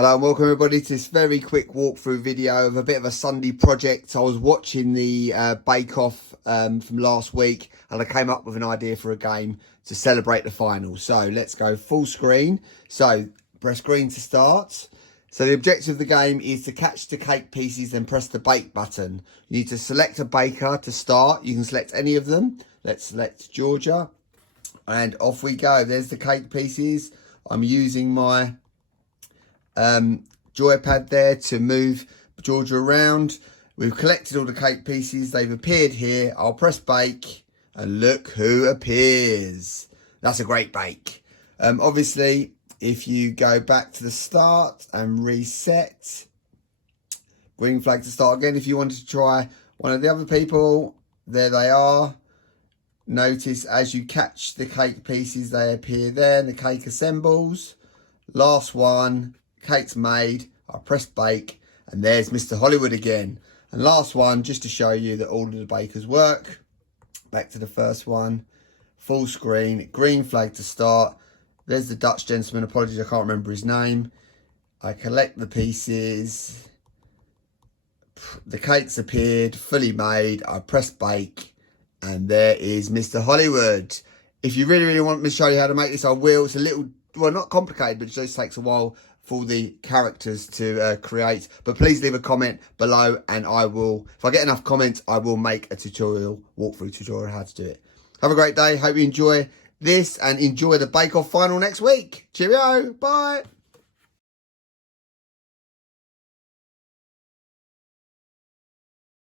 Hello and welcome everybody to this very quick walkthrough video of a bit of a Sunday project. I was watching the Bake Off from last week and I came up with an idea for a game to celebrate the final. So let's go full screen. So press green to start. So the objective of the game is to catch the cake pieces and press the bake button. You need to select a baker to start. You can select any of them. Let's select Georgia and off we go. There's the cake pieces. I'm using my joypad there to move Georgia around. We've collected all the cake pieces. They've appeared here. I'll press bake and look who appears. That's a great bake. Obviously, if you go back to the start and reset, green flag to start again. If you wanted to try one of the other people, there they are. Notice as you catch the cake pieces, they appear there and the cake assembles. Last one. Cake's made, I press bake, and there's Mr. Hollywood again. And last one, just to show you that all of the bakers work. Back to the first one, full screen, green flag to start. There's the Dutch gentleman, apologies, I can't remember his name. I collect the pieces. The cake's appeared, fully made, I press bake, and there is Mr. Hollywood. If you really want me to show you how to make this, I will. It's a little, well, not complicated, but it just takes a while for the characters to create. But please leave a comment below and I will, if I get enough comments, I will make a walkthrough tutorial how to do it. Have a great day. Hope you enjoy this and enjoy the Bake Off final next week. Cheerio. Bye.